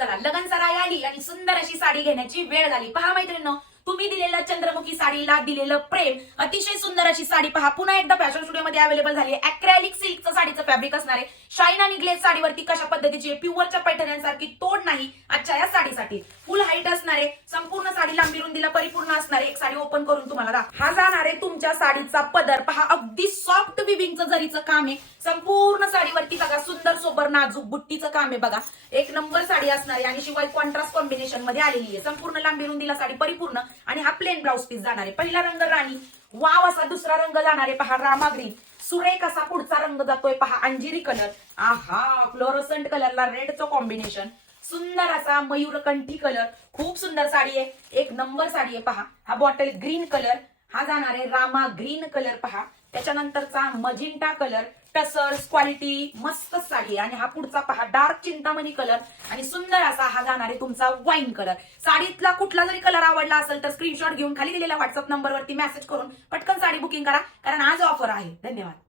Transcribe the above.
चला लगन सराई आली आणि सुंदर अशी साडी घेण्याची वेळ झाली. पहा मैत्रिणींनो, तुम्ही दिलेलं चंद्रमुखी साडीला दिलेलं प्रेम, अतिशय सुंदर अशी साडी पहा पुन्हा एकदा फॅशन स्टुडिओ मध्ये अवेलेबल झाली आहे. अॅक्रेलिक सिल्कचं साडीचं फॅब्रिक असणार आहे. शाईन आणि ग्लेज साडीवरती कशा पद्धतीची प्युअरच्या पैठण्यांसारखी तोड नाही आजच्या या साडीसाठी. फुल हाईट असणार आहे. संपूर्ण साडी लांबी रुंदीला परिपूर्ण असणार आहे. एक साडी ओपन करून तुम्हाला दाखव. हा जाणार आहे तुमच्या साडीचा पदर. पहा अगदी सॉफ्ट विविंगचं जरीचं काम आहे. संपूर्ण साडीवरती बघा सुंदर सोबर नाजूक बुट्टीचं काम आहे. बघा एक नंबर साडी असणार आहे आणि शिवाय कॉन्ट्रास्ट कॉम्बिनेशन मध्ये आलेली आहे. संपूर्ण लांबी रुंदीला साडी परिपूर्ण आणि हा प्लेन ब्लाउज पीस जाणार आहे. पहिला रंग राणी, वाव असा दुसरा रंग जाणार आहे. पहा रामा ग्रीन, सुरेख असा पुढचा रंग जातोय. पहा अंजिरी कलर, आहा फ्लोरोसंट कलरला रेडचं कॉम्बिनेशन, सुंदर असा मयूरकंठी कलर, खूप सुंदर साडी आहे. एक नंबर साडी आहे. पहा हा बॉटल ग्रीन कलर, हा जाणार आहे रामा ग्रीन कलर. पहा त्याच्यानंतरचा मजिंटा कलर, टसर्स क्वालिटी मस्त साडी आणि हा पुढचा पहा डार्क चिंतामणी कलर आणि सुंदर असा हा जाणार आहे तुमचा वाईन कलर. साडीतला कुठला जरी कलर आवडला असेल तर स्क्रीनशॉट घेऊन खाली दिलेल्या व्हॉट्सअप नंबरवरती मेसेज करून पटकन साडी बुकिंग करा, कारण आज ऑफर आहे. धन्यवाद.